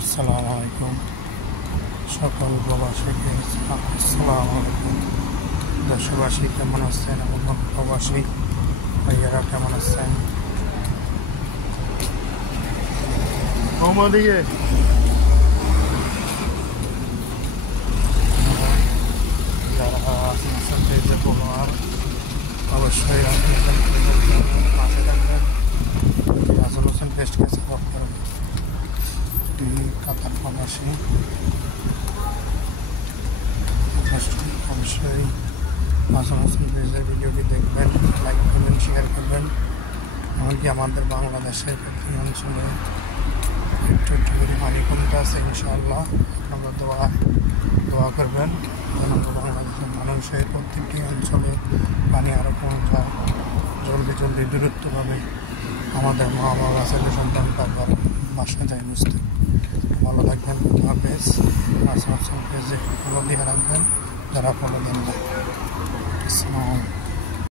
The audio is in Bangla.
আসসালামু আলাইকুম সকল প্রবাসীকে আসসালামু আলাইকুম। দেশবাসী কেমন আছেন এবং প্রবাসী ভাইয়েরা কেমন আছেন? যারা আছেন পেজে প্রভাব অবশ্যই পাশে থাকবেন। নাজুল হোসেন পেজকে সাপোর্ট করবেন। কাতার প্রবাসী অবশ্যই নাজুল হোসেন পেজের ভিডিওটি দেখবেন, লাইক করবেন, শেয়ার করবেন। এমনকি আমাদের বাংলাদেশের প্রতি অঞ্চলে একটু একটু করে পানি কমতে আছে, ইনশাআল্লাহ আপনারা দোয়া করবেন যেন বাংলাদেশের মানুষের প্রত্যেকটি অঞ্চলে পানি আরও কমে যায়, জলদি দূরত্বভাবে আমাদের মা বাবা ছেলে সন্তান তারপর বাসা যায় বুঝতে। ভালো থাকবেন, হাফেজ। পেজে ফলো দিয়ে রাখবেন যারা ফলো দেন না। আসসালামু আলাইকুম।